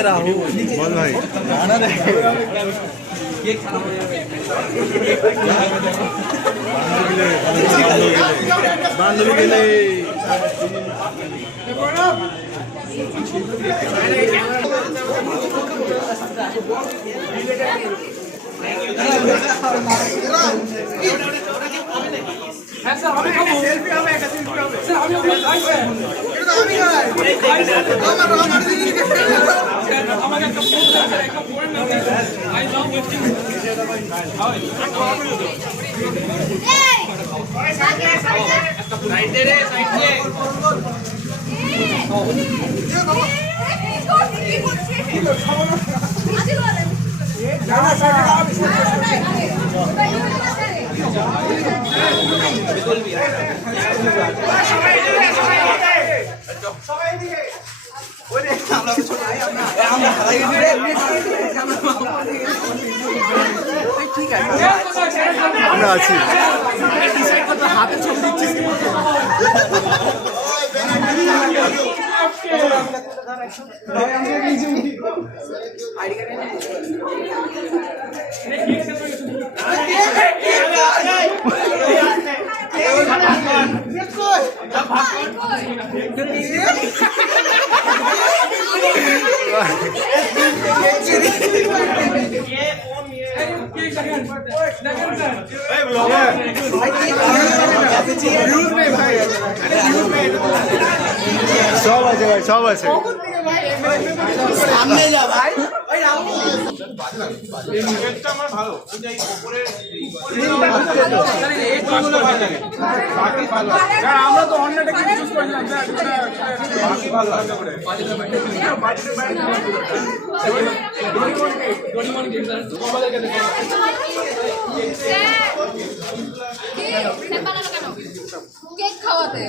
राहुल बोल भाई गाना बांधवी गेले আমরা আছি হাতে ছবি দিচ্ছিস সব আছে ভাই সব আছে সামনে যা ভাই ওই আমার ভালো আমরা তো অন্যটা কি চুজ করলাম বাকি ভালো কেক খাওয়াতে